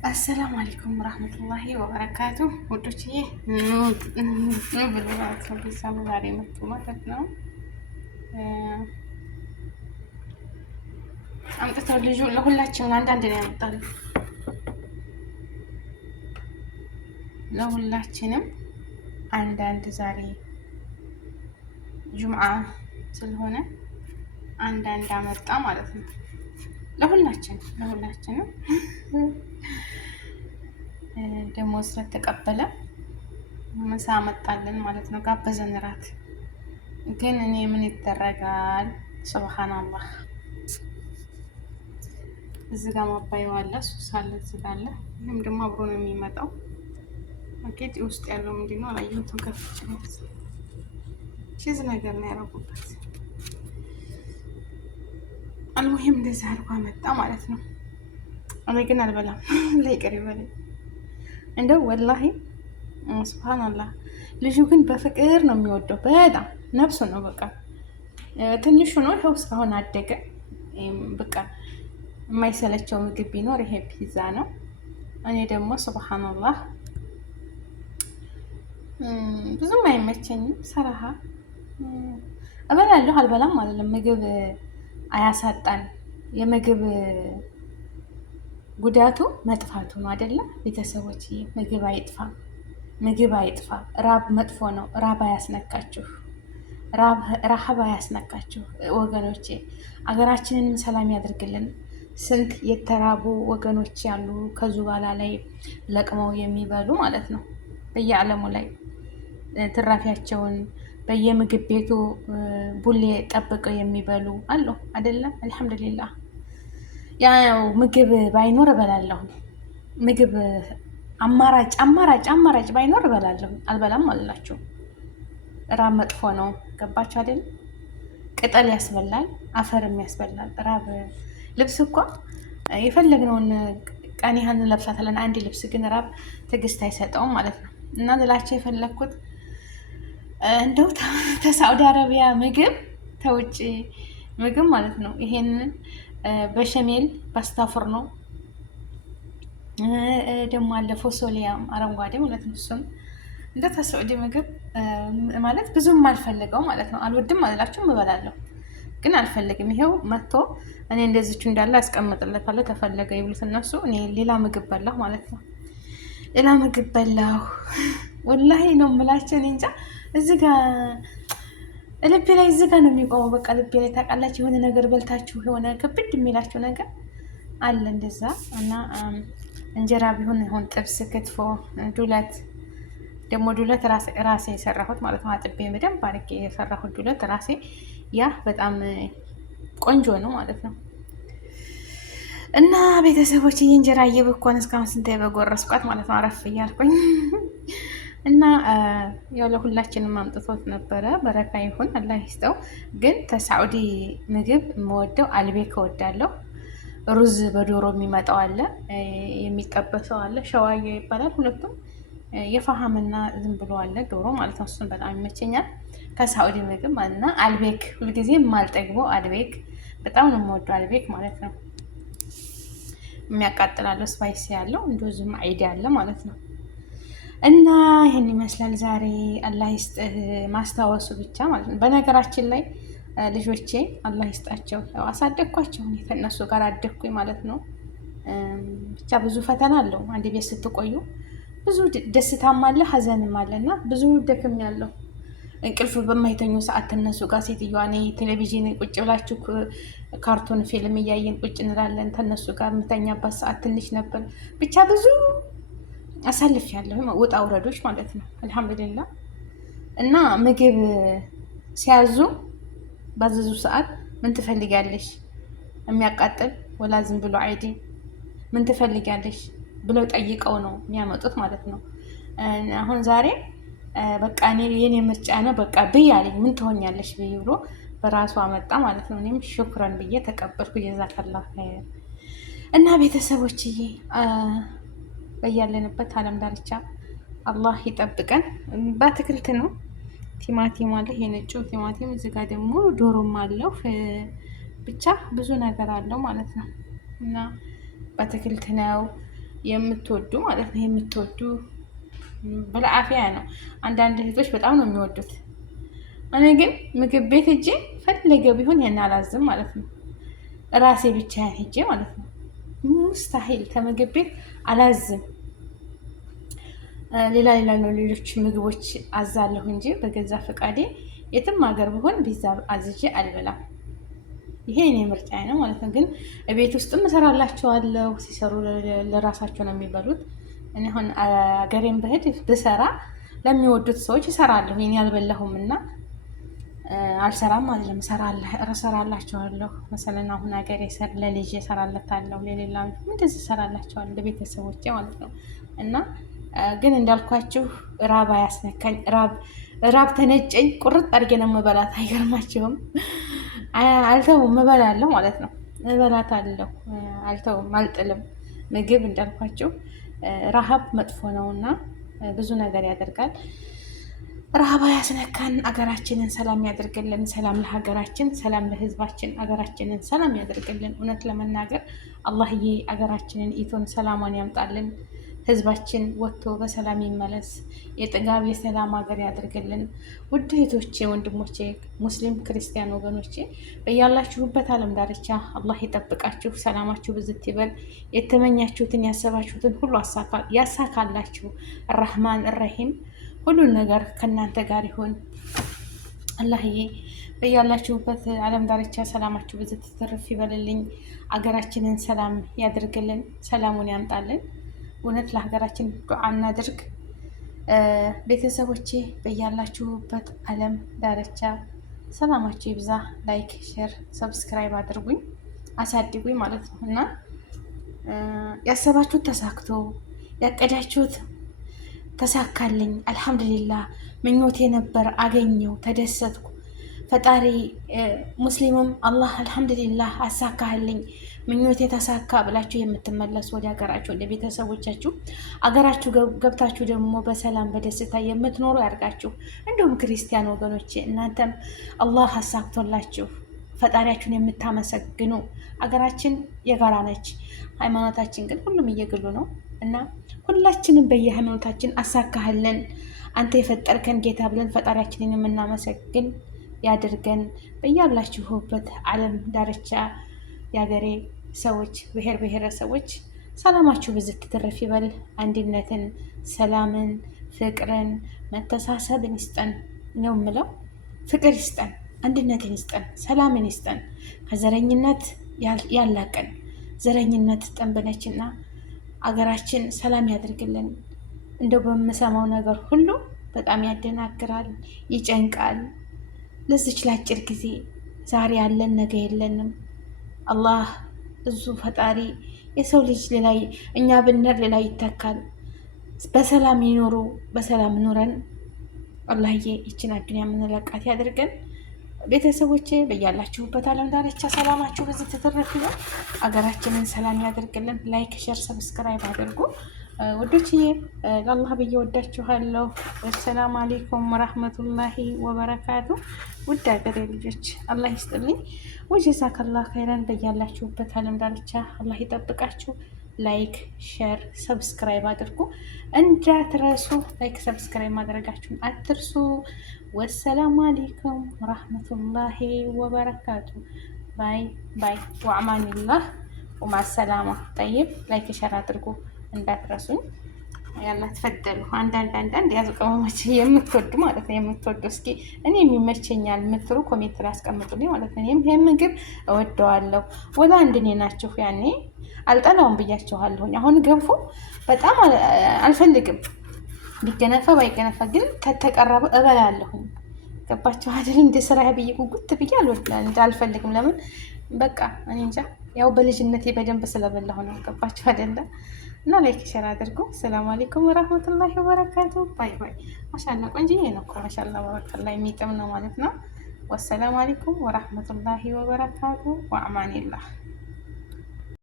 አሰላሙ አለይኩም ወራህመቱላሂ ወበረካቱ። ውዶችዬ ብሎ ማለት ነው። ቤተሰብ ዛሬ መጡ ማለት ነው። አምጥተው ልጁ ለሁላችንም አንዳንድ ነው ያመጣሉ። ለሁላችንም አንዳንድ ዛሬ ጁምዓ ስለሆነ አንዳንድ አመጣ ማለት ነው። ለሁላችንም ደግሞ ስለተቀበለ ምሳ መጣልን ማለት ነው። ጋበዘን እራት። ግን እኔ ምን ይደረጋል? ሱብሃንአላህ። እዚህ ጋር ማባየው አለ፣ ሱስ አለ፣ እዚህ ጋር አለ። ይህም ደግሞ አብሮ ነው የሚመጣው። ፓኬጅ ውስጥ ያለው ምንድን ነው አላየሁትም። ከፍቼ ማለት ነው ቺዝ ነገር ነው ያደረጉበት። አልሙሂም እንደዚህ አድርጎ መጣ ማለት ነው። እኔ ግን አልበላም። ለይቅር ይበለኝ እንደው ወላሂ ሱብሃንአላህ። ልጁ ግን በፍቅር ነው የሚወደው፣ በጣም ነፍሱ ነው። በቃ ትንሹ ነው፣ ይኸው እስካሁን አደገ። በቃ የማይሰለቸው ምግብ ቢኖር ይሄ ፒዛ ነው። እኔ ደግሞ ሱብሃንአላህ ብዙም አይመቸኝም ሰራሃ። እበላለሁ አልበላም አይደለም፣ ምግብ አያሳጣን። የምግብ ጉዳቱ መጥፋቱ ነው አይደለም ቤተሰቦች? ምግብ አይጥፋ፣ ምግብ አይጥፋ። ራብ መጥፎ ነው። ራብ አያስነካችሁ፣ ረሃብ አያስነካችሁ ወገኖቼ። አገራችንንም ሰላም ያደርግልን። ስንት የተራቡ ወገኖች ያሉ ከዙባላ ላይ ለቅመው የሚበሉ ማለት ነው። በየዓለሙ ላይ ትራፊያቸውን በየምግብ ቤቱ ቡሌ ጠብቀው የሚበሉ አሉ አይደለም? አልሐምዱሊላህ። ያው ምግብ ባይኖር እበላለሁ። ምግብ አማራጭ ባይኖር እበላለሁ። አልበላም አላችሁ። ራብ መጥፎ ነው። ገባችሁ አይደል? ቅጠል ያስበላል፣ አፈርም ያስበላል። ራብ ልብስ እኮ የፈለግነውን ቀን ያህል እንለብሳታለን። አንድ ልብስ ግን ራብ ትዕግስት አይሰጠውም ማለት ነው። እና ልላቸው የፈለግኩት እንደው ከሳዑዲ አረቢያ ምግብ ተውጭ ምግብ ማለት ነው ይሄንን በሸሜል ባስታፍር ነው ደግሞ አለ ፎሶሊያ አረንጓዴ ማለት ነው። እሱም እንደ ተሳዑዲ ምግብ ማለት ብዙም አልፈልገው ማለት ነው። አልወድም አላችሁም፣ እበላለሁ ግን አልፈልግም። ይሄው መጥቶ እኔ እንደዚቹ እንዳለ አስቀምጥለታለሁ። ተፈለገ ይብሉት እነሱ። እኔ ሌላ ምግብ በላሁ ማለት ነው። ሌላ ምግብ በላሁ ወላሂ ነው የምላቸው። እኔ እንጃ እዚህ ጋር ልቤ ላይ እዚህ ጋር ነው የሚቆመው። በቃ ልቤ ላይ ታውቃላችሁ፣ የሆነ ነገር በልታችሁ የሆነ ክብድ የሚላችሁ ነገር አለ እንደዛ። እና እንጀራ ቢሆን ይሆን ጥብስ፣ ክትፎ፣ ዱለት ደግሞ ዱለት ራሴ የሰራሁት ማለት ነው። አጥቤ በደንብ አድርጌ የሰራሁት ዱለት ራሴ፣ ያ በጣም ቆንጆ ነው ማለት ነው። እና ቤተሰቦች እንጀራ እየበኮን እስካሁን ስንት በጎረስኳት ማለት ነው። አረፍ እያልኩኝ እና ያው ለሁላችንም አምጥቶት ነበረ። በረካ ይሁን አላህ ይስጠው። ግን ተሳዑዲ ምግብ የምወደው አልቤክ እወዳለሁ። ሩዝ በዶሮ የሚመጣው አለ፣ የሚጠበሰው አለ፣ ሸዋያ ይባላል። ሁለቱም የፋሃምና ዝም ብሎ አለ ዶሮ ማለት ነው። እሱን በጣም ይመቸኛል ከሳዑዲ ምግብ ማለት ነው። አልቤክ ሁልጊዜ የማልጠግበው አልቤክ በጣም ነው የምወደው አልቤክ ማለት ነው። የሚያቃጥላለሁ ስፓይሲ ያለው እንደዚሁም አይዲ አለ ማለት ነው። እና ይህን ይመስላል ዛሬ። አላህ ይስጥህ ማስታወሱ ብቻ ማለት ነው። በነገራችን ላይ ልጆቼ አላህ ይስጣቸው፣ ያው አሳደግኳቸው፣ ከእነሱ ጋር አደግኩኝ ማለት ነው። ብቻ ብዙ ፈተና አለው አንድ ቤት ስትቆዩ፣ ብዙ ደስታም አለ ሀዘንም አለ። እና ብዙ ደክም ያለው እንቅልፍ በማይተኙ ሰዓት እነሱ ጋር ሴትዮዋ እኔ ቴሌቪዥን ቁጭ ብላችሁ ካርቱን ፊልም እያየን ቁጭ እንላለን። ከእነሱ ጋር የምተኛባት ሰዓት ትንሽ ነበር። ብቻ ብዙ አሳልፍ ያለሁ ውጣ ውረዶች ማለት ነው። አልሐምዱሊላህ። እና ምግብ ሲያዙ ባዘዙ ሰዓት ምን ትፈልጊያለሽ የሚያቃጥል ወላ ዝም ብሎ አይዲ ምን ትፈልጊያለሽ ብለው ጠይቀው ነው የሚያመጡት ማለት ነው። አሁን ዛሬ በቃ የኔ ምርጫ ነው በቃ ብይ አለኝ። ምን ትሆኛለሽ ብይ ብሎ በራሱ አመጣ ማለት ነው። እኔም ሹክረን ብዬ ተቀበልኩ። ጀዛከላህ ኸይር። እና ቤተሰቦችዬ በያለንበት ዓለም ዳርቻ አላህ ይጠብቀን። በአትክልት ነው ቲማቲም አለ፣ የነጩ ቲማቲም፣ እዚህ ጋር ደግሞ ዶሮም አለው። ብቻ ብዙ ነገር አለው ማለት ነው። እና በአትክልት ነው የምትወዱ ማለት ነው የምትወዱ በለአፊያ ነው። አንዳንድ እህቶች በጣም ነው የሚወዱት። እኔ ግን ምግብ ቤት ሄጄ ፈለገ ቢሆን ይሄን አላዝም ማለት ነው። ራሴ ብቻ ሄጄ ማለት ነው። ሙስታሂል ከምግብ ቤት አላዝም። ሌላ ነው ሌሎች ምግቦች አዛለሁ እንጂ በገዛ ፈቃዴ የትም ሀገር ብሆን ፒዛ አዝዤ አልበላም። ይሄ እኔ ምርጫ ነው ማለት ነው። ግን ቤት ውስጥም እሰራላቸዋለሁ። ሲሰሩ ለራሳቸው ነው የሚበሉት። እኔ አሁን አገሬን በሄድ ብሰራ ለሚወዱት ሰዎች እሰራለሁ። እኔ አልበላሁም እና አልሰራም አይደለም፣ እሰራላቸዋለሁ። መሰለን አሁን ሀገሬ ለልጄ እሰራለታለሁ፣ ለሌላ እንደዚህ እሰራላቸዋለሁ፣ ለቤተሰቦቼ ማለት ነው። እና ግን እንዳልኳችሁ ራብ አያስነካኝ። ራብ ተነጨኝ ቁርጥ አድርጌ ነው የምበላት። አይገርማችሁም? አልተውም፣ እበላለሁ ማለት ነው። እበላታለሁ፣ አልተውም፣ አልጥልም። ምግብ እንዳልኳችሁ ረሃብ መጥፎ ነው እና ብዙ ነገር ያደርጋል። ረሃብ ያስነካን። አገራችንን ሰላም ያደርግልን። ሰላም ለሀገራችን፣ ሰላም ለሕዝባችን። አገራችንን ሰላም ያደርግልን። እውነት ለመናገር አላህዬ አገራችንን ኢቶን ሰላሟን ያምጣልን። ሕዝባችን ወጥቶ በሰላም ይመለስ። የጥጋብ የሰላም ሀገር ያደርግልን። ውድ እህቶቼ፣ ወንድሞቼ፣ ሙስሊም ክርስቲያን ወገኖቼ በያላችሁበት ዓለም ዳርቻ አላህ ይጠብቃችሁ። ሰላማችሁ ብዝት ይበል። የተመኛችሁትን ያሰባችሁትን ሁሉ ያሳካላችሁ። አራህማን እረሂም ሁሉን ነገር ከእናንተ ጋር ይሁን። አላህዬ በያላችሁበት ዓለም ዳርቻ ሰላማችሁ ብዝት ትርፍ ይበልልኝ። አገራችንን ሰላም ያድርግልን፣ ሰላሙን ያምጣልን። እውነት ለሀገራችን ዱዓ እናድርግ። ቤተሰቦቼ በያላችሁበት ዓለም ዳርቻ ሰላማችሁ ይብዛ። ላይክ፣ ሼር፣ ሰብስክራይብ አድርጉኝ፣ አሳድጉኝ ማለት ነው እና ያሰባችሁት ተሳክቶ ያቀዳችሁት ተሳካልኝ። አልሐምዱሊላህ። ምኞቴ ነበር አገኘው፣ ተደሰትኩ። ፈጣሪ ሙስሊሙም አላህ አልሐምዱሊላህ አሳካህልኝ፣ ምኞቴ ተሳካ ብላችሁ የምትመለሱ ወደ ሀገራችሁ ወደ ቤተሰቦቻችሁ አገራችሁ ገብታችሁ ደግሞ በሰላም በደስታ የምትኖሩ ያድርጋችሁ። እንዲሁም ክርስቲያን ወገኖቼ እናንተም አላህ አሳክቶላችሁ ፈጣሪያችሁን የምታመሰግኑ። አገራችን የጋራ ነች፣ ሃይማኖታችን ግን ሁሉም እየግሉ ነው እና ሁላችንም በየሃይማኖታችን አሳካህልን አንተ የፈጠርከን ጌታ ብለን ፈጣሪያችንን የምናመሰግን ያድርገን። በያላችሁበት ዓለም ዳርቻ የሀገሬ ሰዎች ብሔር ብሔረሰቦች ሰላማችሁ ብዝት ትርፍ ይበል። አንድነትን፣ ሰላምን፣ ፍቅርን፣ መተሳሰብን ይስጠን ነው የምለው። ፍቅር ይስጠን፣ አንድነትን ይስጠን፣ ሰላምን ይስጠን። ከዘረኝነት ያላቀን። ዘረኝነት ጠንበነችና አገራችን ሰላም ያደርግልን። እንደው በምሰማው ነገር ሁሉ በጣም ያደናግራል፣ ይጨንቃል። ለዚች ለአጭር ጊዜ ዛሬ ያለን ነገ የለንም። አላህ እዙ ፈጣሪ የሰው ልጅ ሌላ እኛ ብንር ሌላ ይተካል። በሰላም ይኖሩ፣ በሰላም ኑረን አላህዬ ይችን አዱንያ የምንለቃት ያድርገን። ቤተሰቦቼ በያላችሁበት ዓለም ዳርቻ ሰላማችሁ በዚህ ተተረፍ ነው። አገራችንን ሰላም ያደርግልን። ላይክ፣ ሸር፣ ሰብስክራይብ አድርጉ ውዶችዬ። ለአላህ ብዬ ወዳችኋለሁ። ወሰላሙ አሌይኩም ወራህመቱላሂ ወበረካቱ። ውድ ሀገሬ ልጆች አላህ ይስጥልኝ። ወጀዛከላህ ኸይረን። በያላችሁበት ዓለም ዳርቻ አላህ ይጠብቃችሁ። ላይክ፣ ሼር፣ ሰብስክራይብ አድርጉ እንዳትረሱ። ላይክ ሰብስክራይብ ማድረጋችሁን አትርሱ። ወሰላሙ አሌይኩም ወራህመቱላሂ ወበረካቱ። ባይ ባይ። ወአማኒላህ ወማሰላማ። ጠይብ ላይክ ሼር አድርጉ እንዳትረሱኝ። ያላ ትፈደሉ አንዳንድ ያዙ ቅመሞች የምትወዱ ማለት ነው የምትወዱ እስኪ እኔ የሚመቸኛል የምትሉ ኮሜንት ላይ አስቀምጡልኝ ማለት ነው። ይሄ ምግብ እወደዋለሁ። ወላ አንድኔ ናችሁ ያኔ አልጠላውም ብያችኋለሁኝ። አሁን ገንፎ በጣም አልፈልግም። ቢገነፋ ባይገነፋ ግን ከተቀረበ እበላለሁኝ። ገባችሁ አይደል? እንደ ስራ ብዬ ጉጉት ብዬ አልፈልግም። ለምን በቃ እኔ እንጃ። ያው በልጅነቴ በደንብ ስለበላሁ ነው። ገባችሁ አይደለ? እና ላይክ ሸር አድርጉ። ሰላም አለይኩም ወራህመቱላሂ ወበረካቱ። ባይ ባይ። ማሻአላ ቆንጆዬ ነው እኮ ማሻአላ ወበረካላ የሚጥም ነው ማለት ነው። ወሰላም አለይኩም ወራህመቱላሂ ወበረካቱ። ወአማኒላህ